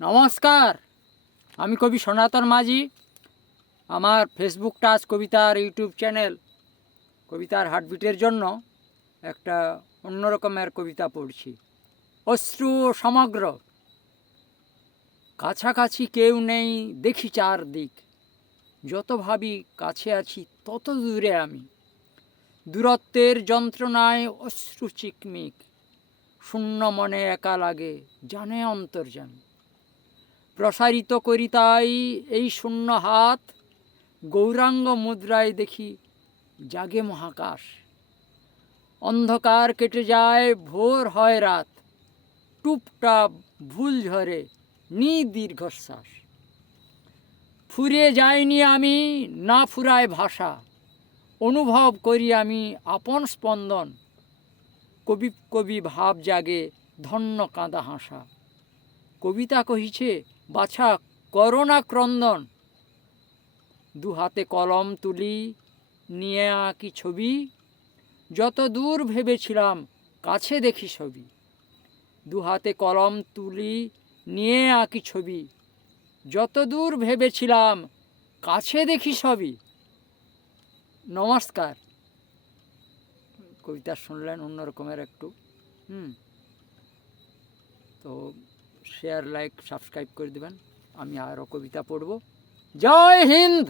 নমস্কার, আমি কবি সনাতন মাঝি। আমার ফেসবুক টাচ কবিতার ইউটিউব চ্যানেল কবিতার হার্টবিটের জন্য একটা অন্যরকমের কবিতা পড়ছি। অশ্রু সমগ্র, কাছাকাছি কেউ নেই দেখি চারদিক, যত ভাবি কাছে আছি তত দূরে আমি। দূরত্বের যন্ত্রণায় অশ্রু চিকমিক, শূন্য মনে একা লাগে জানে অন্তর্যামী। প্রসারিত করি তাই এই শূন্য হাত, গৌরাঙ্গ মুদ্রায় দেখি জাগে মহাকাশ। অন্ধকার কেটে যায় ভোর হয় রাত, টুপটাপ ভুল ঝরে দীর্ঘশ্বাস। ফুরিয়ে যাইনি আমি, না ফুরায় ভাষা, অনুভব করি আমি আপন স্পন্দন। কবি কবি ভাব জাগে ধন্য কাঁদা হাসা। কবিতা কহিছে বাছা করোনা ক্রন্দন। দু হাতে কলম তুলি নিয়ে আঁকি ছবি, যত দূর ভেবেছিলাম কাছে দেখি ছবি। দু হাতে কলম তুলি নিয়ে আঁকি ছবি, যত দূর ভেবেছিলাম কাছে দেখি ছবি। নমস্কার। কবিতা শুনলেন অন্যরকমের একটু। তো শেয়ার, লাইক, সাবস্ক্রাইব করে দেবেন। আমি আরও কবিতা পড়ব। জয় হিন্দ।